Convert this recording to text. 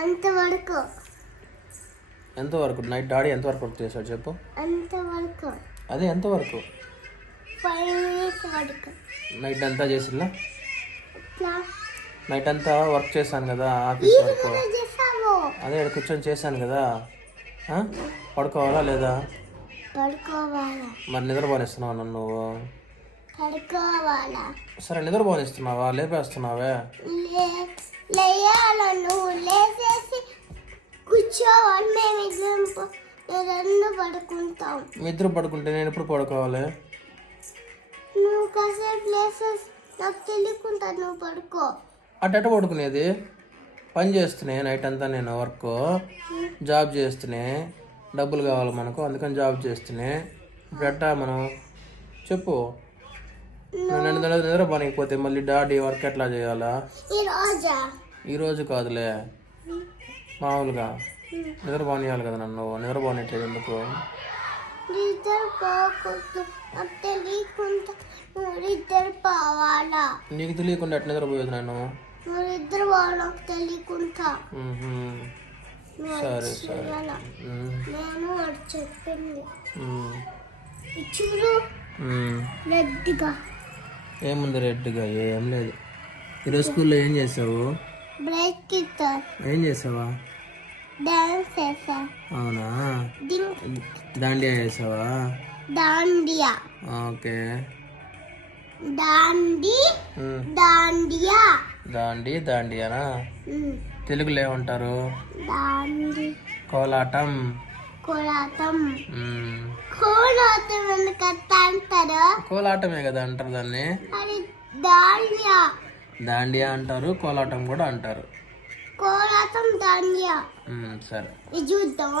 అంతవరకు. ఎంతవరకు? Night daddy ఎంతవరకు వర్క్ చేశాడు చెప్పు. అంతవరకు. అదే ఎంతవరకు? 5 minutes వరకు. నైట్ అంతా చేసిల్లా? ఎట్లా? నైట్ అంతా వర్క్ చేశాను కదా, ఆఫీస్ వర్క్. చేసావు. అదే ఇక్కడ కూర్చొని చేశాను కదా. పడుకోవాలా లేదా? పడుకోవాలా. మరి నిద్రపోనిస్తున్నావా నన్ను నువ్వు? పడుకోవాలా. సరే నిద్రపోనిస్తున్నావా? లేపేస్తున్నావే. లేయాల నువ్వు లేచేసి కూర్చోవాలి. మేము ఇద్దరు పడుకుంటాం. మీ ఇద్దరు పడుకుంటే నేను ఎప్పుడు పడుకోవాలి? నువ్వు కాసేపు లేసేసి నాకు తెలియకుండా నువ్వు పడుకో. అట్ట పడుకునేది? పని చేస్తున్నాయి నైట్ అంతా నేను వర్క్, జాబ్ చేస్తున్నాయి, డబ్బులు కావాలి మనకు, అందుకని జాబ్ చేస్తున్నాయి. ఇప్పుడు ఎట్టా మనం చెప్పు. నేను నిద్రపోనికపోతే మళ్ళీ డాడీ వర్క్ ఎట్లా చేయాలా? ఈరోజు కాదులే, మామూలుగా నిద్రపోనియాలి కదా నన్ను. నిద్రపోనిట్లేదు ఎందుకు? నీకు తెలియకుండా ఎట్లా నిద్రపోయేది నేను? సరే సరే. ఏముంది రెడ్గా? ఏం లేదు. ఈరోజు స్కూల్లో ఏం చేసావు? ఏం చేసావా? డాన్స్ చేసా. అవునా? దాండియా చేసావా? దాండియా. ఓకే. దాండియా. దాండియానా? తెలుగులో ఏమంటారు? కోలాటం. కోలాటం. కోలాటం అంటారు. కోలాటమే కదా అంటారు దాన్ని. దాండియా. దాండియా అంటారు, కోలాటం కూడా అంటారు. కోలాటం దాండియా. సరే చూద్దాం.